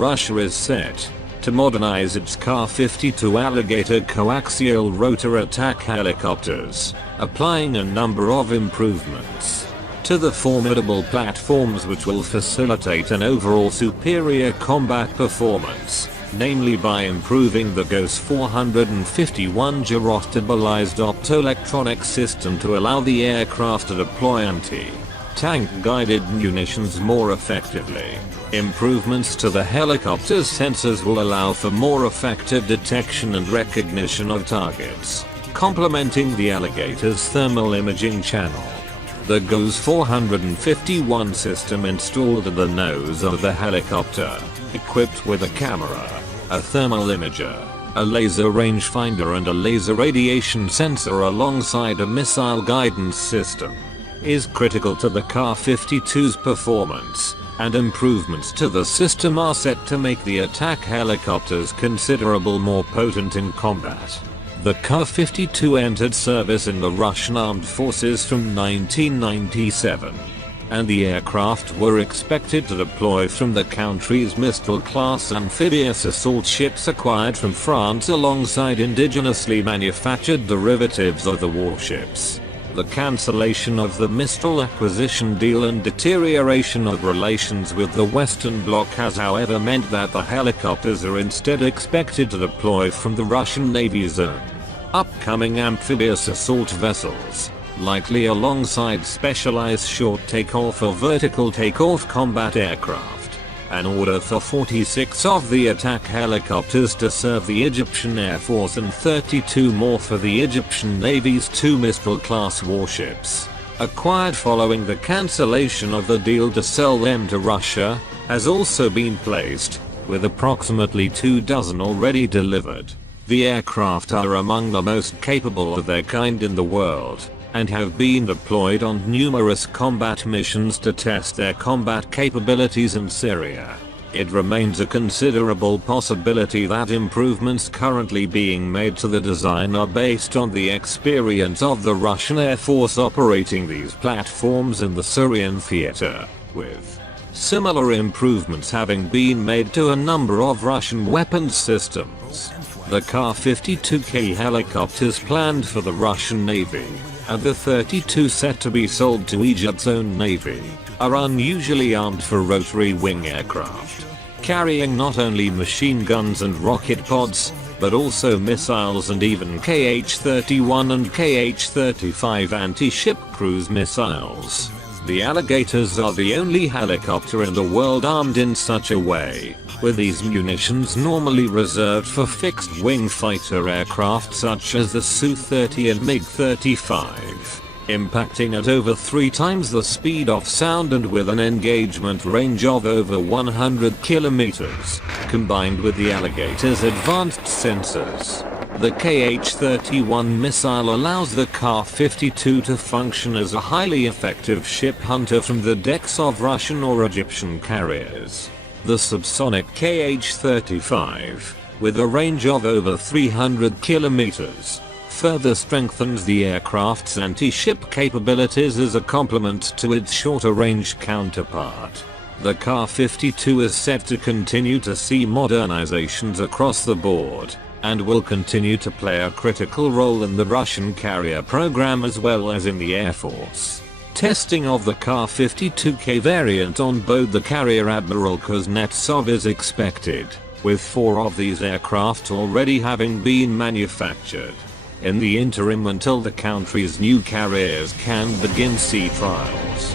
Russia is set to modernize its Ka-52 Alligator coaxial rotor attack helicopters, applying a number of improvements to the formidable platforms which will facilitate an overall superior combat performance, namely by improving the GOS 451 gyro-stabilized optoelectronic system to allow the aircraft to deploy anti-tank guided munitions more effectively. Improvements to the helicopter's sensors will allow for more effective detection and recognition of targets, complementing the Alligator's thermal imaging channel. The GOS 451 system installed at the nose of the helicopter, equipped with a camera, a thermal imager, a laser rangefinder and a laser radiation sensor alongside a missile guidance system, is critical to the Ka-52's performance, and improvements to the system are set to make the attack helicopters considerably more potent in combat. The Ka-52 entered service in the Russian Armed Forces from 1997, and the aircraft were expected to deploy from the country's Mistral-class amphibious assault ships acquired from France alongside indigenously manufactured derivatives of the warships. The cancellation of the Mistral acquisition deal and deterioration of relations with the Western Bloc has however meant that the helicopters are instead expected to deploy from the Russian Navy's own upcoming amphibious assault vessels, likely alongside specialized short takeoff or vertical takeoff combat aircraft. An order for 46 of the attack helicopters to serve the Egyptian Air Force and 32 more for the Egyptian Navy's 2 Mistral-class warships, acquired following the cancellation of the deal to sell them to Russia, has also been placed, with approximately 24 already delivered. The aircraft are among the most capable of their kind in the world, and have been deployed on numerous combat missions to test their combat capabilities in Syria. It remains a considerable possibility that improvements currently being made to the design are based on the experience of the Russian Air Force operating these platforms in the Syrian theater, with similar improvements having been made to a number of Russian weapons systems. The Ka-52K helicopters planned for the Russian Navy, and the 32 set to be sold to Egypt's own navy, are unusually armed for rotary wing aircraft, carrying not only machine guns and rocket pods, but also missiles and even Kh-31 and Kh-35 anti-ship cruise missiles. The Alligators are the only helicopter in the world armed in such a way, with these munitions normally reserved for fixed-wing fighter aircraft such as the Su-30 and MiG-35, impacting at over 3 times the speed of sound and with an engagement range of over 100 kilometers, combined with the Alligator's advanced sensors. The Kh-31 missile allows the Ka-52 to function as a highly effective ship hunter from the decks of Russian or Egyptian carriers. The subsonic Kh-35, with a range of over 300 kilometers, further strengthens the aircraft's anti-ship capabilities as a complement to its shorter-range counterpart. The Ka-52 is set to continue to see modernizations across the board, and will continue to play a critical role in the Russian carrier program as well as in the Air Force. Testing of the Ka-52K variant on board the carrier Admiral Kuznetsov is expected, with 4 of these aircraft already having been manufactured. In the interim until the country's new carriers can begin sea trials,